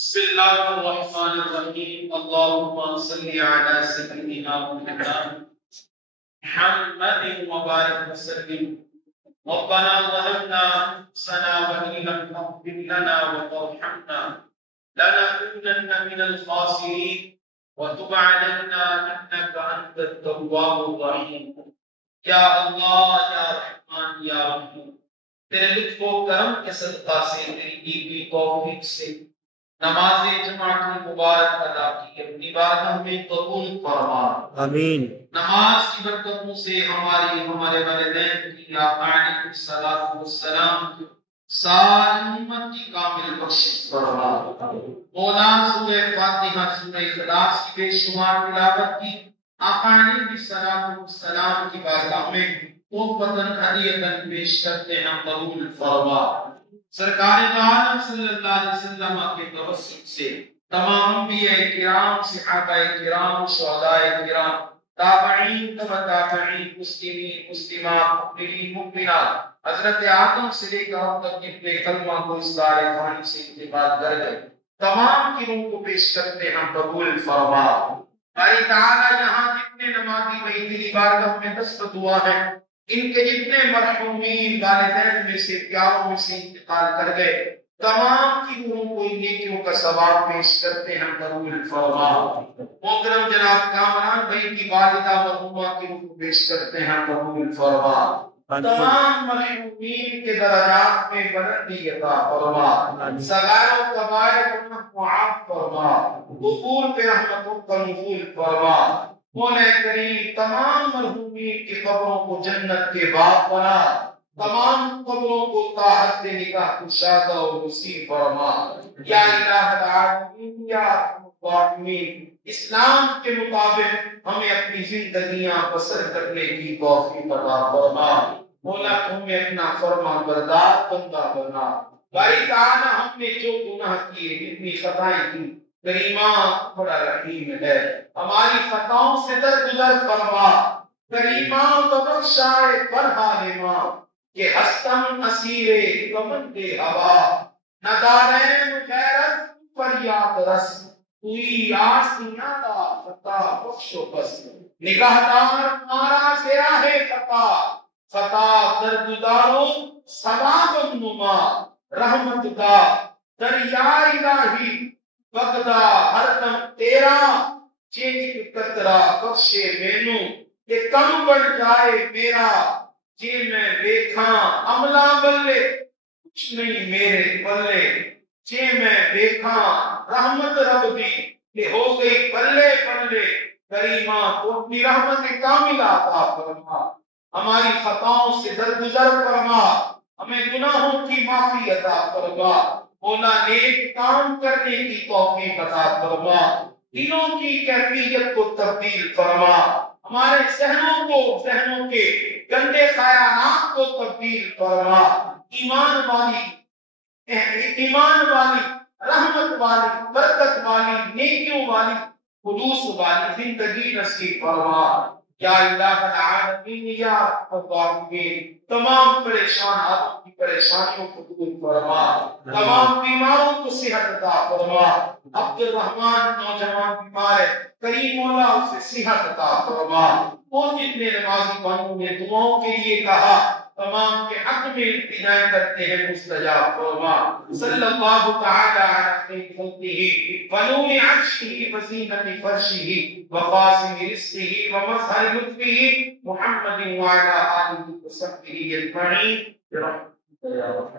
بسم الله الرحمن الرحيم. اللهم صل على سيدنا محمد وبارك وسلم. ربنا ظلمنا انفسنا وان لم تغفر لنا وترحمنا لنكونن من الخاسرين وتب علينا انك انت التواب الرحيم. یا اللہ یا رحمان یا رحیم، تیرے لطف و کرم کے صدقہ سے، تیری دی ہوئی توفیق سے نماز جماعت مبارک ادا کی، اپنی بارگاہ میں قبول فرما آمین۔ نماز کی برکتوں سے ہمارے والدین کی علیہ الصلوۃ والسلام کی ساری امت کی کامل بخشش فرما۔ مولا سورہ فاتحہ، سورہ اخلاص کی بے شمار تلاوت کی آقا علیہ الصلوۃ والسلام کی بارگاہ میں توبۃ ہدیۃ پیش کرتے ہیں، قبول فرما۔ سرکار عالم صلی اللہ علیہ وسلم کے توسط سے تمام انبیاء کرام، صحابہ کرام، شہداء کرام، تابعین، تبع تابعین، مسلمین، مسلمات، مؤمنین، مؤمنات، حضرت آدم سے لے کر اب تک جتنے کلمہ کو اس دار فانی سے انتقال کر گئے، تمام کی روح کو پیش کرتے ہیں، قبول فرما۔ باری تعالی یہاں جتنے نمازی بھائی تیری بارگاہ میں دست دعا ہے، ان کے جتنے مرحومین والدین میں سے، پیاروں میں سے انتقال کر گئے، تمام کی روحوں کو ان نیکیوں کا ثواب پیش کرتے ہیں، قبول فرما۔ محترم جناب کامران بھائی کی والدہ مرحومہ کی روح کو پیش کرتے ہیں، قبول فرما۔ تمام مرحومین کے درجات میں بلندی عطا فرما، صغائر و کبائر گناہ معاف فرما، قبول پہ رحمتوں کا نزول فرما۔ مولا کریم تمام مرحومین کی قبروں کو جنت کے باغ بنا، تمام قبروں کو طاعت نکاح کشادہ و نصیب فرما۔ یا الہ العالمین، یا ارحم الراحمین، اسلام کے مطابق ہمیں اپنی زندگیاں بسر کرنے کی توفیق عطا فرما۔ مولا ہمیں اپنا فرما بردار بندہ بنا۔ باری تعالی ہم نے جو گناہ کیے، جتنی خطائیں کی، کریمہ بڑا رحیم ہے، ہماری خطاؤں سے درگزر فرما۔ کریمہ بخشائے برحال ماں کہ ہستم اسیر کمند ہوا، ندارین غیرت فریاد رس، کوئی آسیاں دا خطا بخش و بس، نگہدار مارا سے راہ خطا، خطا درگزاروں ثواب نما، رحمت دا دریا الہی بغدا ہر دم تیرا، چیک قطرہ بخشے مینو کہ کم بڑھ جائے میرا، جے میں دیکھاں عملہ بلے کچھ نہیں میرے پلے، جے میں دیکھاں رحمت رب دی کہ ہو گئی پلے پلے، کریمہ تو اپنی رحمت کاملہ عطا فرما، ہماری خطاؤں سے درگزر فرما، ہمیں گناہوں کی معافی عطا فرما۔ مولا نیک کام کرنے کی توفیق عطا فرما، دلوں کی کیفیت کو تبدیل فرما، ہمارے ذہنوں کے گندے خیالات کو تبدیل فرما، ایمان والی، رحمت والی، برکت والی، نیکیوں والی، خلوص والی زندگی نصیب فرما۔ یا الہ العالمین، یا الراحمین، تمام پریشان آدم کی پریشانیوں کو دور فرما، تمام بیماروں کو صحت عطا فرما۔ عبد الرحمن نوجوان بیمار ہے، کریم مولا اسے صحت عطا فرما۔ اور جتنے نمازی بھائیوں نے دعاؤں کے لیے کہا، تمام کے حق میں التجا کرتے ہیں، مستجاب فرما۔ صلی اللہ تعالی علی خیر خلقہ ونور عرشہ وزینۃ فرشہ وقاسم رزقہ ومظہر لطفہ محمد وعلی آلہ وصحبہ اجمعین برحمتک یا رب۔